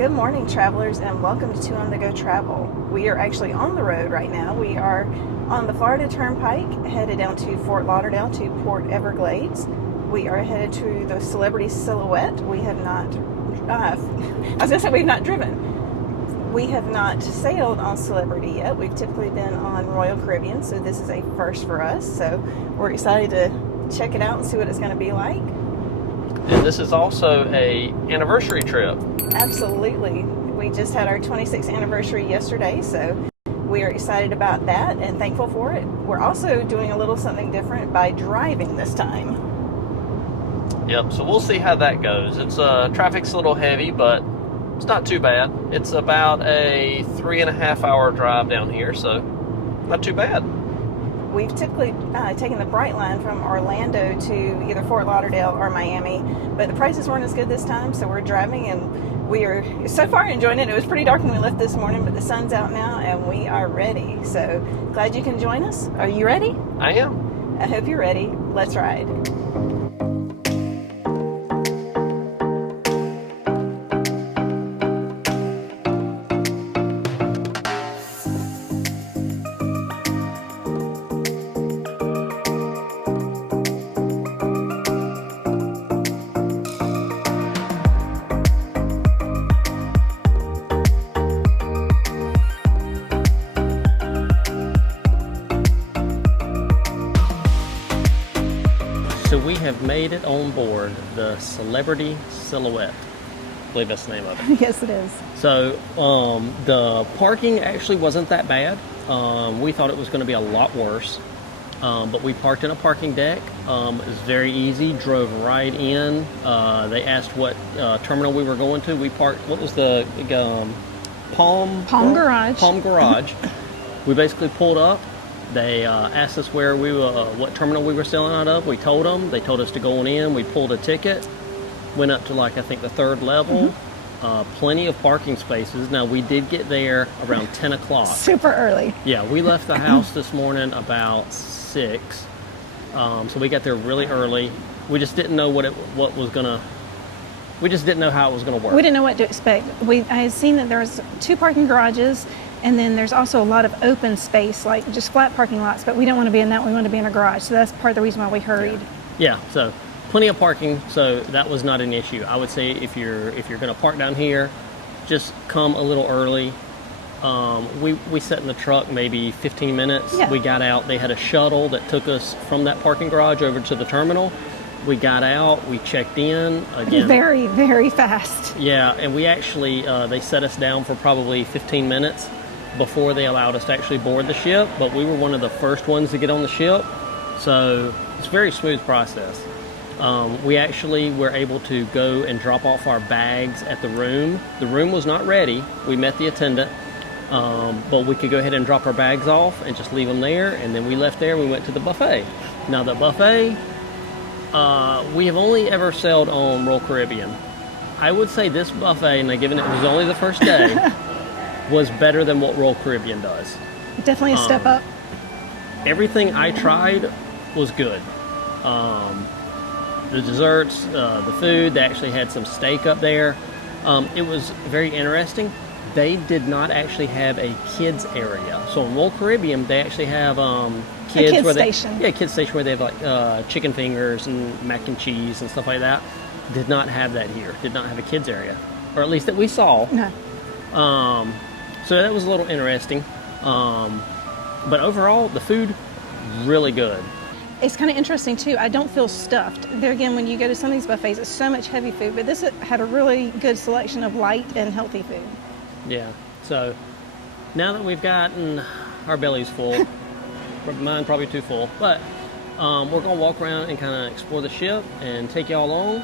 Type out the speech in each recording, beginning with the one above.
Good morning, travelers, and welcome to Two on the Go Travel. We are actually on the road right now. We are on the Florida Turnpike, headed down to Fort Lauderdale to Port Everglades. We are headed to the Celebrity Silhouette. We have not, we've not driven. We have not sailed on Celebrity yet. We've typically been on Royal Caribbean, so this is a first for us. So we're excited to check it out and see what it's going to be like. And this is also a anniversary trip. Absolutely. We just had our 26th anniversary yesterday, so we are excited about that and thankful for it. We're also doing a little something different by driving this time. Yep, so we'll see how that goes. It's traffic's a little heavy, but it's not too bad. It's about a 3.5 hour drive down here, so not too bad. We've typically taken the Brightline from Orlando to either Fort Lauderdale or Miami, but the prices weren't as good this time, so we're driving and we are so far enjoying it. It was pretty dark when we left this morning, but the sun's out now and we are ready. So glad you can join us. Are you ready? I am. I hope you're ready. Let's ride. So we have made it on board the Celebrity Silhouette. I believe that's the name of it. Yes, it is. So the parking actually wasn't that bad. We thought it was going to be a lot worse. But we parked in a parking deck. It was very easy, drove right in. They asked what terminal we were going to. We parked, what was the Palm Garage. Palm Garage. We basically pulled up. They asked us where we were, what terminal we were sailing out of. We told them. They told us to go on in. We pulled a ticket. Went up to I think the third level. Plenty of parking spaces. Now we did get there around 10 o'clock. Super early. Yeah, we left the house this morning about 6. So we got there really early. We just didn't know we just didn't know how it was gonna work. We didn't know what to expect. I had seen that there's 2 parking garages, and then there's also a lot of open space, like just flat parking lots, but we don't want to be in that. We want to be in a garage. So that's part of the reason why we hurried. Yeah, so plenty of parking, so that was not an issue. I would say if you're gonna park down here, just come a little early. We sat in the truck maybe 15 minutes. Yeah. We got out. They had a shuttle that took us from that parking garage over to the terminal. We got out. We checked in again. Very, very fast. Yeah, and we actually they set us down for probably 15 minutes before they allowed us to actually board the ship. But we were one of the first ones to get on the ship, so it's a very smooth process. We actually were able to go and drop off our bags at the room. The room was not ready. We met the attendant. But we could go ahead and drop our bags off and just leave them there, and then we left there and we went to the buffet. Now the buffet, we have only ever sailed on Royal Caribbean. I would say this buffet, now given it was only the first day, was better than what Royal Caribbean does. Definitely a step up. Everything I tried was good. The desserts, the food, they actually had some steak up there. It was very interesting. They did not actually have a kids area. So in Royal Caribbean, they actually have kids station. Kids station where they have like chicken fingers and mac and cheese and stuff like that. Did not have that here. Did not have a kids area, or at least that we saw. No. So that was a little interesting. But overall, the food really good. It's kind of interesting too. I don't feel stuffed. There again, when you go to some of these buffets, it's so much heavy food, but this had a really good selection of light and healthy food. Yeah, so now that we've gotten our bellies full, mine probably too full, but we're going to walk around and kind of explore the ship and take y'all along.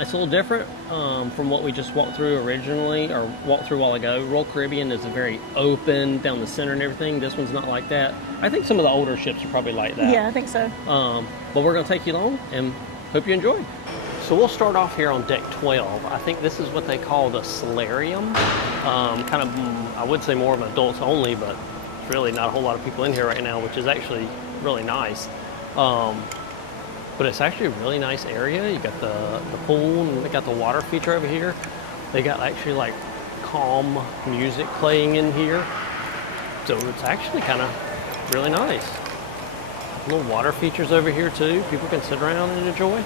It's a little different from what we just walked through originally, or walked through a while ago. Royal Caribbean is very open down the center and everything. This one's not like that. I think some of the older ships are probably like that. Yeah, I think so. But we're going to take you along and hope you enjoy. So we'll start off here on deck 12. I think this is what they call the solarium. Kind of, I would say more of adults only, but it's really not a whole lot of people in here right now, which is actually really nice. But it's actually a really nice area. You got the pool, and they got the water feature over here. They got actually like calm music playing in here. So it's actually kind of really nice. Little water features over here too. People can sit around and enjoy.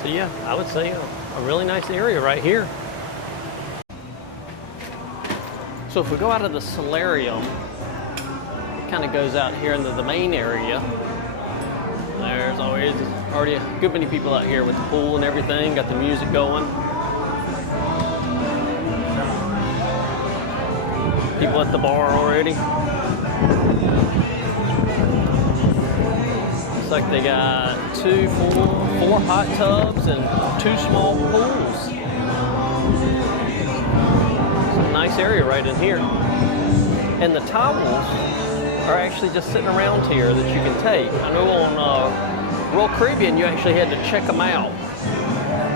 So yeah, I would say a really nice area right here. So if we go out of the solarium, it kind of goes out here into the main area. There's always already a good many people out here with the pool and everything, got the music going. People at the bar already. Looks like they got four hot tubs and 2 small pools. It's a nice area right in here. And the towels are actually just sitting around here that you can take. I know on Royal Caribbean you actually had to check them out,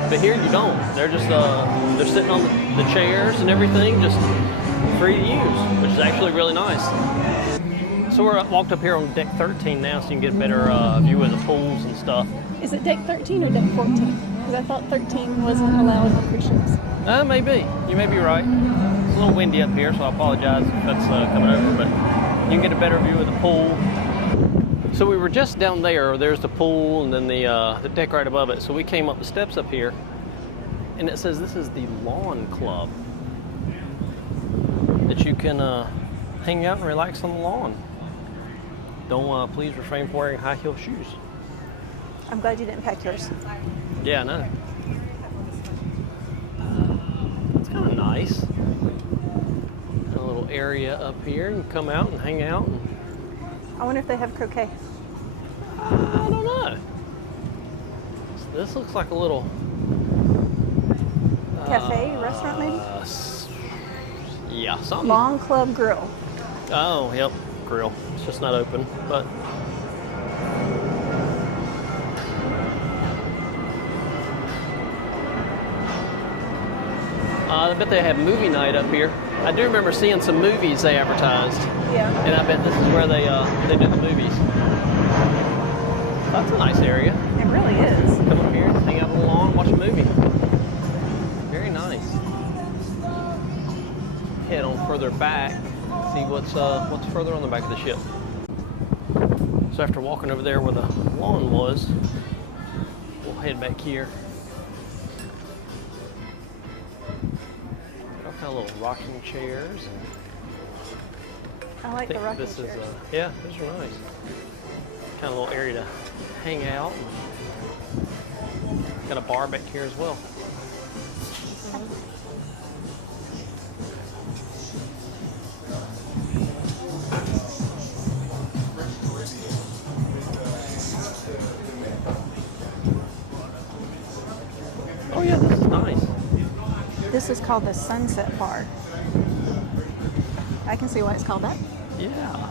but here you don't. They're just they're sitting on the chairs and everything, just free to use, which is actually really nice. So we're walked up here on deck 13 now, so you can get a better view of the pools and stuff. Is it deck 13 or deck 14? Because I thought 13 wasn't allowed on cruise ships. Maybe. You may be right. It's a little windy up here, so I apologize if that's coming over, but you can get a better view of the pool. So we were just down there. There's the pool and then the deck right above it. So we came up the steps up here, and it says this is the lawn club, that you can hang out and relax on the lawn. Don't please refrain from wearing high heel shoes. I'm glad you didn't pack yours. Yeah, I know. It's kind of nice. Got a little area up here and come out and hang out. I wonder if they have croquet. I don't know. This looks like a little Cafe, restaurant maybe? Yeah, something. Lawn Club Grill. Oh, yep, grill. It's just not open, but I bet they have movie night up here. I do remember seeing some movies they advertised. Yeah. And I bet this is where they do the movies. That's a nice area. It really is. Come up here, hang out on the lawn, watch a movie. Very nice. Head on further back, see what's further on the back of the ship. So after walking over there where the lawn was, we'll head back here. Got all kind of little rocking chairs. I like the rocking chairs. Yeah, those are nice. Kind of little area to hang out. Got a bar back here as well. Oh yeah, this is nice. This is called the Sunset Bar. I can see why it's called that. Yeah.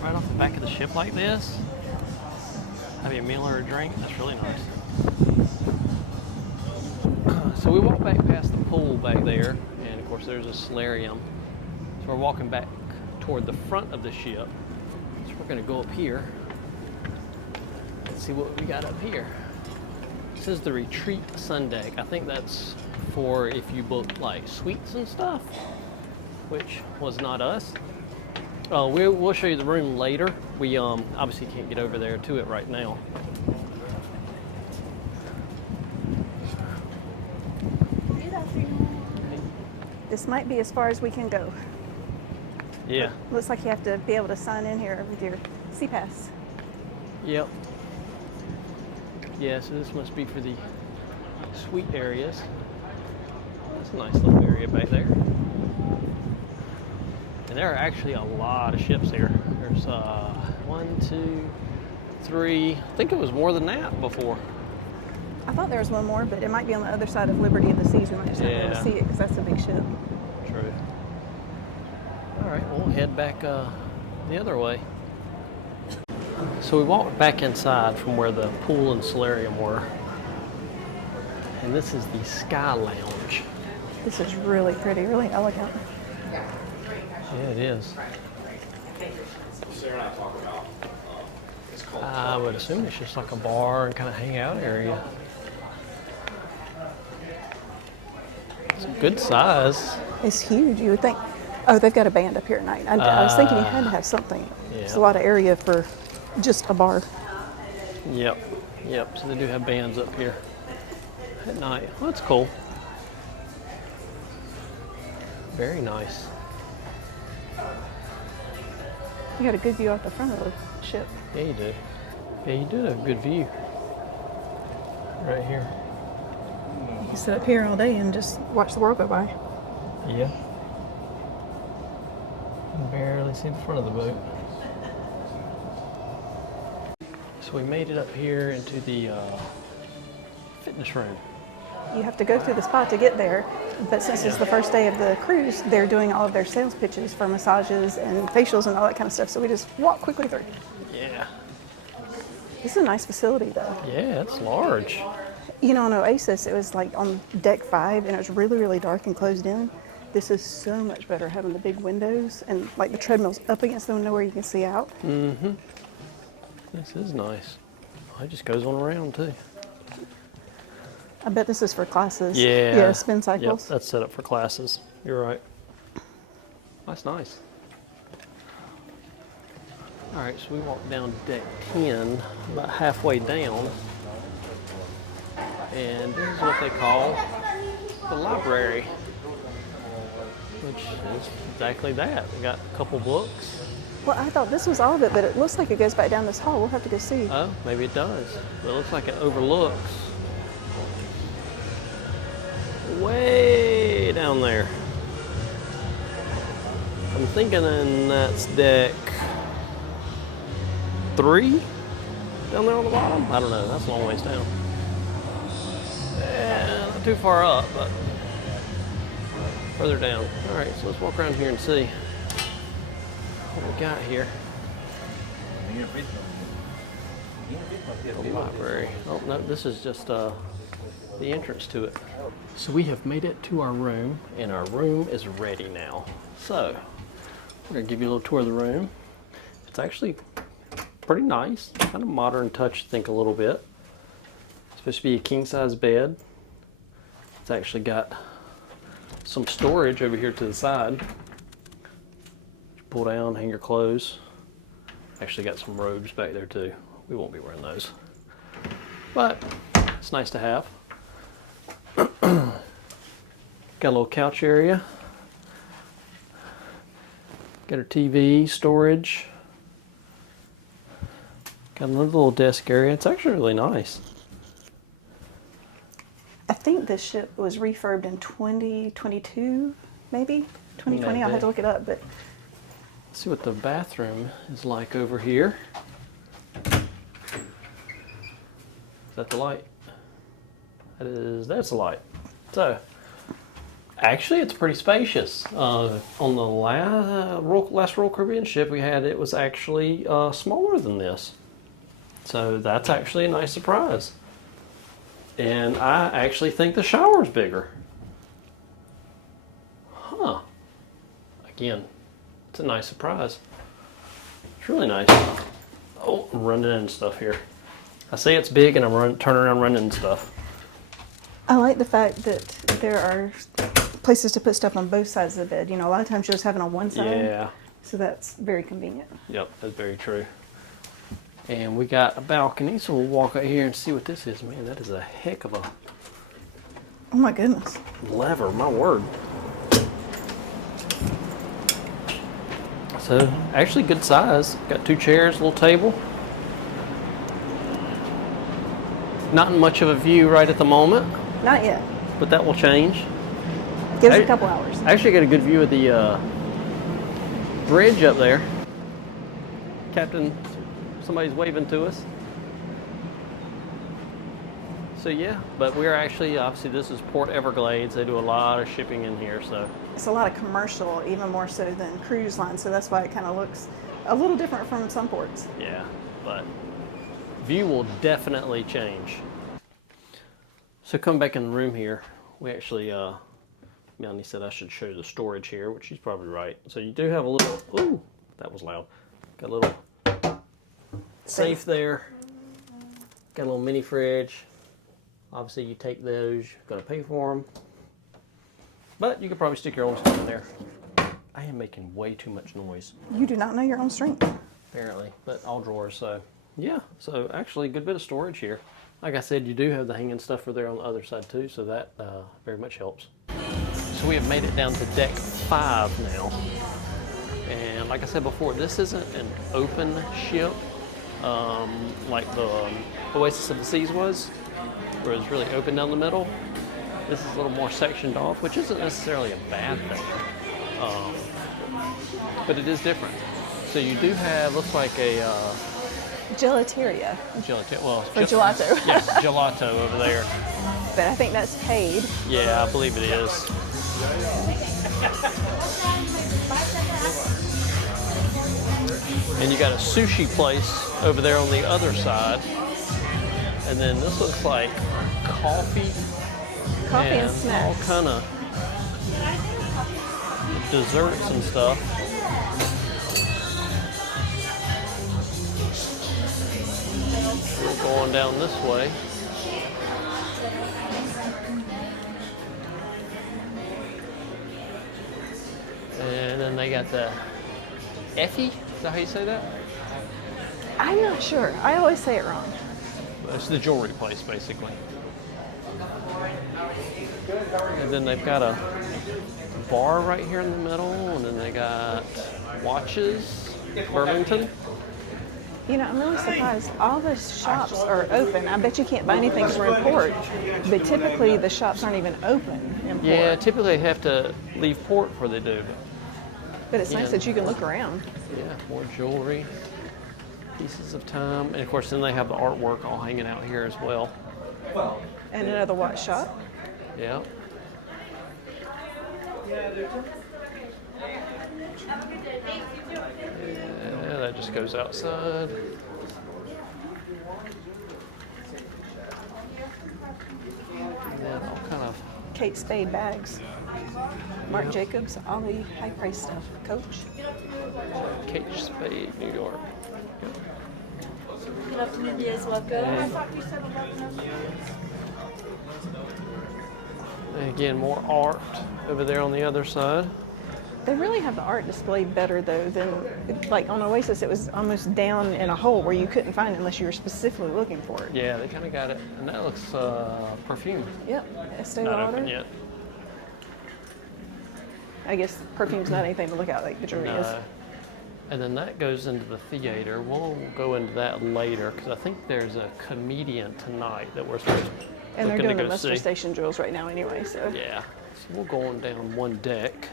Right off the back of the ship like this. Have a meal or a drink. That's really nice. So we walked back past the pool back there, and of course there's a solarium. So we're walking back toward the front of the ship. So we're going to go up here and see what we got up here. This is the Retreat Sun Deck. I think that's for if you book like suites and stuff, which was not us. We'll show you the room later. We obviously can't get over there to it right now. This might be as far as we can go. Yeah. Looks like you have to be able to sign in here with your C-Pass. Yep. Yeah, so this must be for the suite areas. That's a nice little area back there. And there are actually a lot of ships here. There's 1, 2, 3. I think it was more than that before. I thought there was one more, but it might be on the other side of Liberty of the Seas. We might just not be able to see it because that's a big ship. True. All right, we'll head back the other way. So we walked back inside from where the pool and solarium were. And this is the Sky Lounge. This is really pretty, really elegant. Yeah, it is. I would assume it's just like a bar and kind of hangout area. It's a good size. It's huge. You would think, oh, they've got a band up here at night. I was thinking you had to have something. It's a lot of area for just a bar. Yep. Yep. So they do have bands up here at night. Well, that's cool. Very nice. You got a good view out the front of the ship. Yeah, you do. Yeah, you do have a good view. Right here. You can sit up here all day and just watch the world go by. Yeah. You can barely see the front of the boat. So we made it up here into the fitness room. You have to go through the spa to get there, but since it's the first day of the cruise, they're doing all of their sales pitches for massages and facials and all that kind of stuff, so we just walk quickly through. Yeah. This is a nice facility, though. Yeah, it's large. You know, on Oasis, it was like on deck 5, and it was really, really dark and closed in. This is so much better, having the big windows and like the treadmills up against the window where you can see out. Mm-hmm. This is nice. Oh, it just goes on around, too. I bet this is for classes. Yeah. Yeah, spin cycles. Yep, that's set up for classes. You're right. That's nice. All right, so we walked down deck 10, about halfway down. And this is what they call the library, which is exactly that. We got a couple books. Well, I thought this was all of it, but it looks like it goes back down this hall. We'll have to go see. Oh, maybe it does. But it looks like it overlooks way down there. I'm thinking that's deck 3 down there on the bottom. I don't know. That's a long ways down. Yeah, not too far up, but further down. All right, so let's walk around here and see what we got here. The library. Oh, no, this is just the entrance to it. So we have made it to our room, and our room is ready now. So we're gonna give you a little tour of the room. It's actually pretty nice, kind of modern touch, I think, a little bit. It's supposed to be a king-size bed. It's actually got some storage over here to the side. You pull down, hang your clothes. Actually got some robes back there too. We won't be wearing those, but it's nice to have. Got a little couch area. Got our TV, storage. Got another little desk area. It's actually really nice. I think this ship was refurbed in 2022, maybe 2020. I'll have to look it up, but Let's see what the bathroom is like over here. Is that the light? That's the light. So, actually, it's pretty spacious. On the last Royal Caribbean ship we had, it was actually smaller than this. So that's actually a nice surprise. And I actually think the shower's bigger. Huh. Again, it's a nice surprise. It's really nice. Oh, I'm running into stuff here. I say it's big and I'm turning around running into stuff. I like the fact that there are places to put stuff on both sides of the bed. You know, a lot of times you just have it on one side. Yeah. So that's very convenient. Yep, that's very true. And we got a balcony, so we'll walk out here and see what this is. Man, that is a heck of a Oh my goodness. lever, my word. So, actually good size. Got 2 chairs, a little table. Not much of a view right at the moment, Not yet. but that will change. Give us a couple hours. I actually got a good view of the bridge up there. Captain, somebody's waving to us. So yeah, but we're actually, obviously this is Port Everglades. They do a lot of shipping in here, so. It's a lot of commercial, even more so than cruise lines, so that's why it kind of looks a little different from some ports. Yeah, but view will definitely change. So come back in the room here. We actually, Melanie said I should show the storage here, which she's probably right. So you do have a little, ooh, that was loud. Got a little safe there. Got a little mini fridge. Obviously you take those, you're gonna pay for them. But you could probably stick your own stuff in there. I am making way too much noise, You do not know your own strength. apparently, but all drawers, so yeah. So actually, a good bit of storage here. Like I said, you do have the hanging stuff over there on the other side too, so that very much helps. So we have made it down to deck 5 now. And like I said before, this isn't an open ship like the Oasis of the Seas was, where it's really open down the middle. This is a little more sectioned off, which isn't necessarily a bad thing, but it is different. So you do have, looks like a Gelateria. well, Or gelato. yeah, gelato over there. But I think that's paid. Yeah, I believe it is. And you got a sushi place over there on the other side. And then this looks like coffee And all snacks. kind of desserts and stuff. We're going down this way. And then they got the Effie. Is that how you say that? I'm not sure. I always say it wrong. It's the jewelry place, basically. And then they've got a bar right here in the middle, and then they got watches, Burlington. You know, I'm really surprised. All the shops are open. I bet you can't buy anything from port, but typically the shops aren't even open in port. Yeah, typically they have to leave port before they do. But it's yeah. nice that you can look around. Yeah, more jewelry, pieces of time, and of course then they have the artwork all hanging out here as well. And another watch shop. Yeah. Yeah, that just goes outside. And then all kind of Kate Spade bags. Marc Jacobs, all the high price stuff. Coach. Kate Spade, New York. Good afternoon, dears. Welcome. And again, more art over there on the other side. They really have the art displayed better though than like on Oasis. It was almost down in a hole where you couldn't find it unless you were specifically looking for it. Yeah, they kind of got it. And that looks perfume. Yep. Estee Not Lauder. open yet. I guess perfume's not anything to look at like the jewelry is. No. And then that goes into the theater. We'll go into that later because I think there's a comedian tonight that we're supposed to And they're looking doing to the go muster see. station drills right now anyway, so. Yeah, so we'll go on down one deck.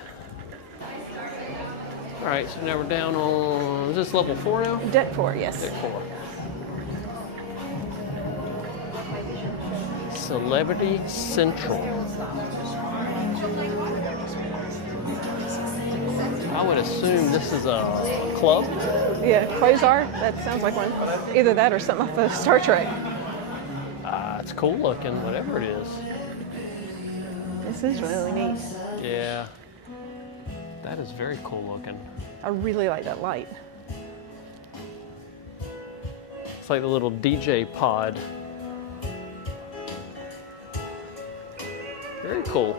All right, so now we're down on, is this level 4 now? Deck 4, yes. Deck 4. Celebrity Central. I would assume this is a club. Yeah, Quasar, that sounds like one. Either that or something off of Star Trek. It's cool looking, whatever it is. This is really neat. Yeah, that is very cool looking. I really like that light. It's like the little DJ pod. Very cool.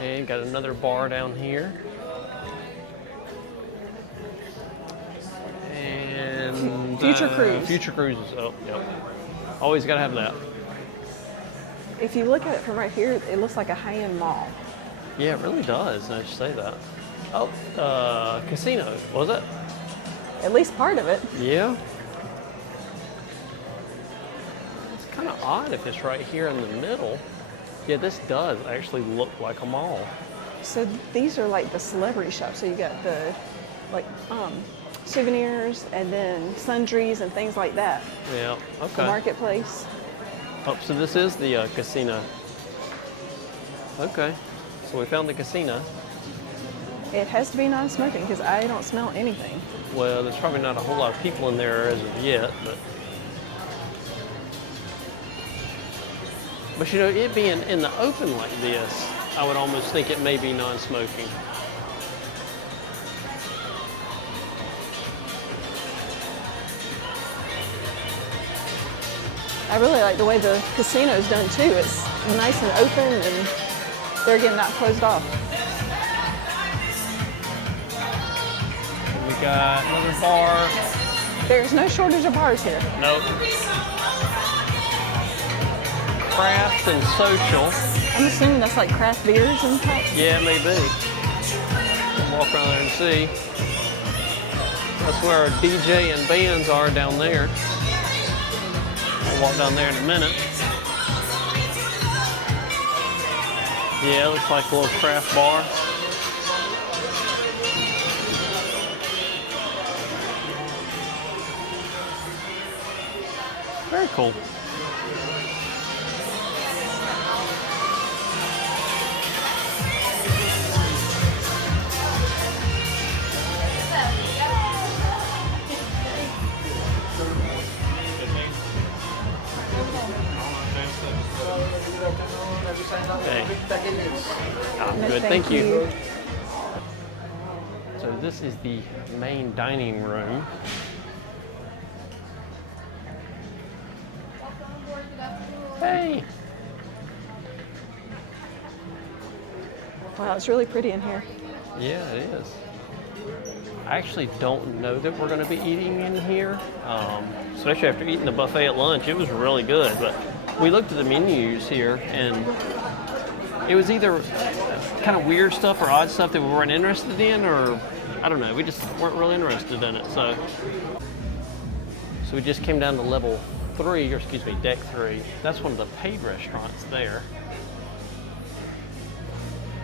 And got another bar down here. And Future Cruise. Future Cruises. Oh, yep. Always got to have that. If you look at it from right here, it looks like a high-end mall. Yeah, it really does. Now that you say that. Oh, casino, was it? At least part of it. Yeah. It's kind of odd if it's right here in the middle. Yeah, this does actually look like a mall. So these are like the celebrity shops. So you got the souvenirs and then sundries and things like that. Yeah, The okay. marketplace. Oh, so this is the casino. Okay, so we found the casino. It has to be non-smoking because I don't smell anything. Well, there's probably not a whole lot of people in there as of yet, but you know, it being in the open like this, I would almost think it may be non-smoking. I really like the way the casino's done too. It's nice and open, and they're again not closed off. We got another bar. There's no shortage of bars here. Nope. Craft and social. I'm assuming that's like craft beers and type. Yeah, maybe. We'll walk around there and see. That's where our DJ and bands are down there. We'll walk down there in a minute. Yeah, it looks like a little craft bar. Very cool. Okay. I'm good, thank you. So this is the main dining room. Hey! Wow, it's really pretty in here. Yeah, it is. I actually don't know that we're going to be eating in here, especially after eating the buffet at lunch. It was really good, but we looked at the menus here, and it was either kind of weird stuff or odd stuff that we weren't interested in, or I don't know, we just weren't really interested in it. So we just came down to level 3, or excuse me, deck 3. That's one of the paid restaurants there.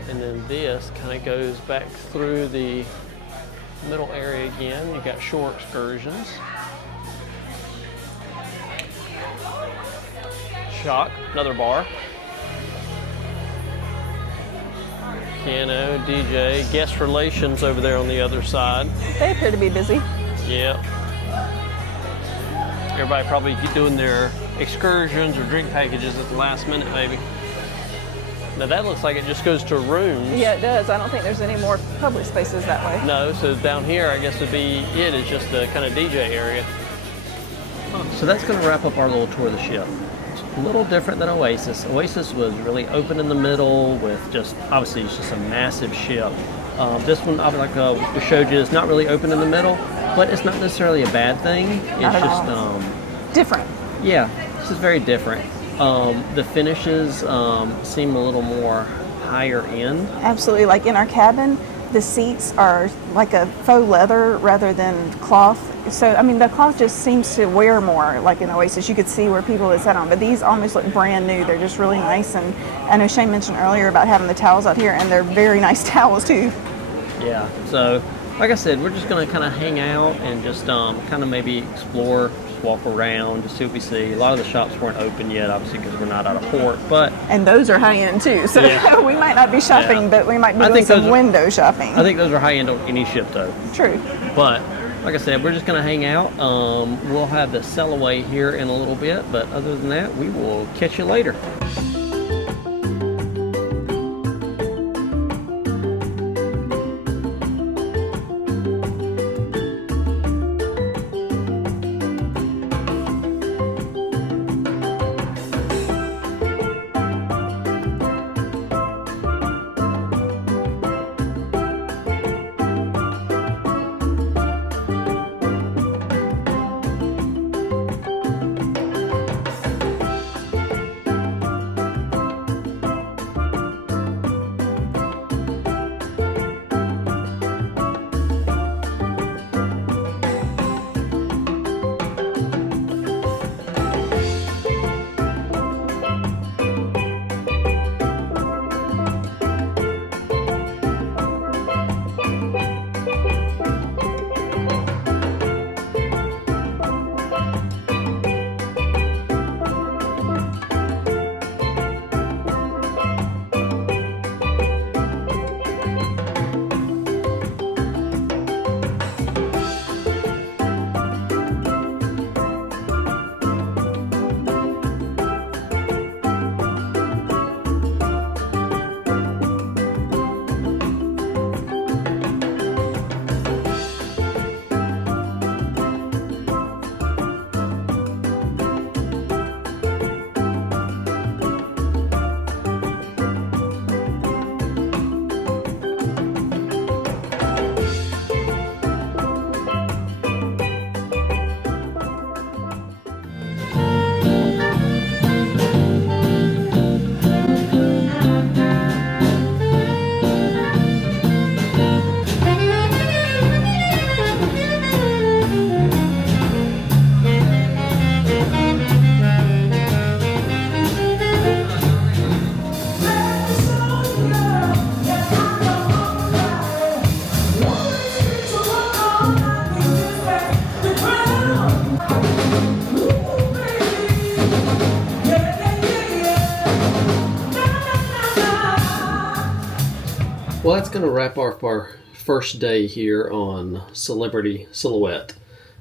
And then this kind of goes back through the middle area again. You've got shore excursions. Shock, another bar. Piano, DJ, guest relations over there on the other side. They appear to be busy. Yep. Everybody probably doing their excursions or drink packages at the last minute, maybe. Now that looks like it just goes to rooms. Yeah, it does. I don't think there's any more public spaces that way. No, so down here I guess would be it is just the kind of DJ area. So that's going to wrap up our little tour of the ship. It's a little different than Oasis. Oasis was really open in the middle with just, obviously it's just a massive ship. This one, like we showed you, is not really open in the middle, but it's not necessarily a bad thing. It's just different. Yeah, it's just very different. The finishes seem a little more higher end. Absolutely. Like in our cabin, the seats are like a faux leather rather than cloth. So, I mean, the cloth just seems to wear more, like in Oasis. You could see where people had sat on. But these almost look brand new. They're just really nice. And I know Shane mentioned earlier about having the towels out here, and they're very nice towels, too. Yeah. So, like I said, we're just going to kind of hang out and just kind of maybe explore, just walk around, just see what we see. A lot of the shops weren't open yet, obviously, because we're not out of port. But and those are high-end, too. So we might not be shopping, but we might be doing some window shopping. I think those are high-end on any ship, though. True. But like I said, we're just going to hang out. We'll have the sail away here in a little bit, but other than that, we will catch you later. Well, that's going to wrap up our first day here on Celebrity Silhouette.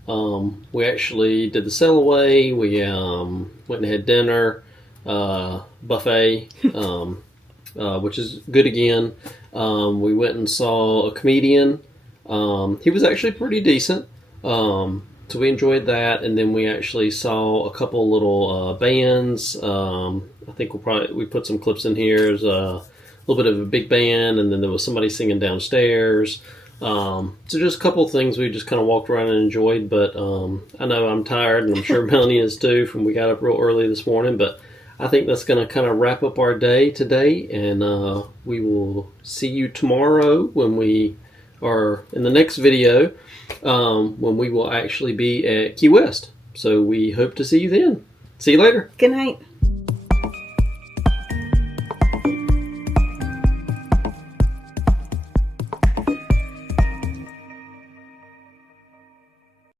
We actually did the sail away. We went and had dinner, buffet, which is good again. We went and saw a comedian. He was actually pretty decent. So we enjoyed that, and then we actually saw a couple little bands. I think we put some clips in here. There's a little bit of a big band, and then there was somebody singing downstairs. So just a couple of things we just kind of walked around and enjoyed, but I know I'm tired, and I'm sure Melanie is too, from we got up real early this morning, but I think that's going to kind of wrap up our day today, and we will see you tomorrow when we are in the next video, when we will actually be at Key West. So we hope to see you then. See you later. Good night.